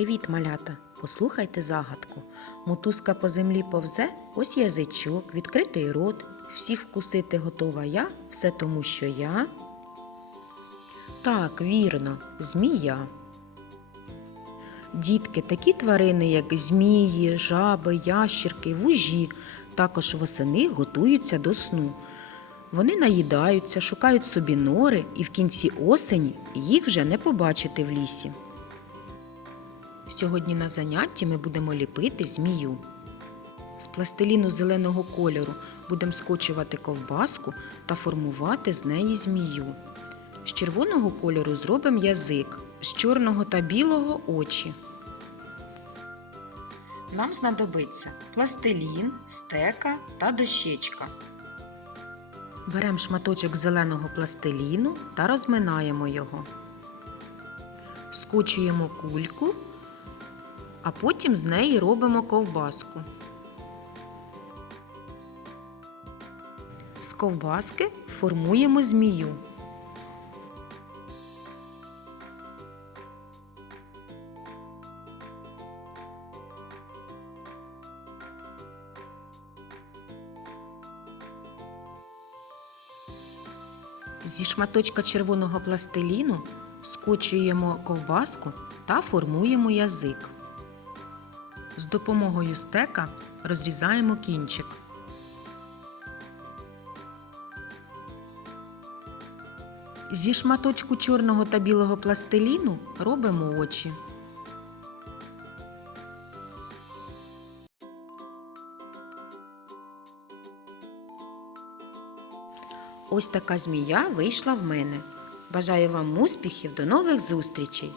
Привіт, малята! Послухайте загадку. Мотузка по землі повзе, ось язичок, відкритий рот. Всіх вкусити готова я, все тому, що я. Так, вірно, змія. Дітки, такі тварини, як змії, жаби, ящірки, вужі, також восени готуються до сну. Вони наїдаються, шукають собі нори, і в кінці осені їх вже не побачити в лісі. Сьогодні на занятті ми будемо ліпити змію. З пластиліну зеленого кольору будемо скочувати ковбаску та формувати з неї змію. З червоного кольору зробимо язик, з чорного та білого очі. Нам знадобиться пластилін, стека та дощечка. Беремо шматочок зеленого пластиліну та розминаємо його. Скочуємо кульку, а потім з неї робимо ковбаску. З ковбаски формуємо змію. Зі шматочка червоного пластиліну скочуємо ковбаску та формуємо язик. З допомогою стека розрізаємо кінчик. Зі шматочку чорного та білого пластиліну робимо очі. Ось така змія вийшла в мене. Бажаю вам успіхів, до нових зустрічей!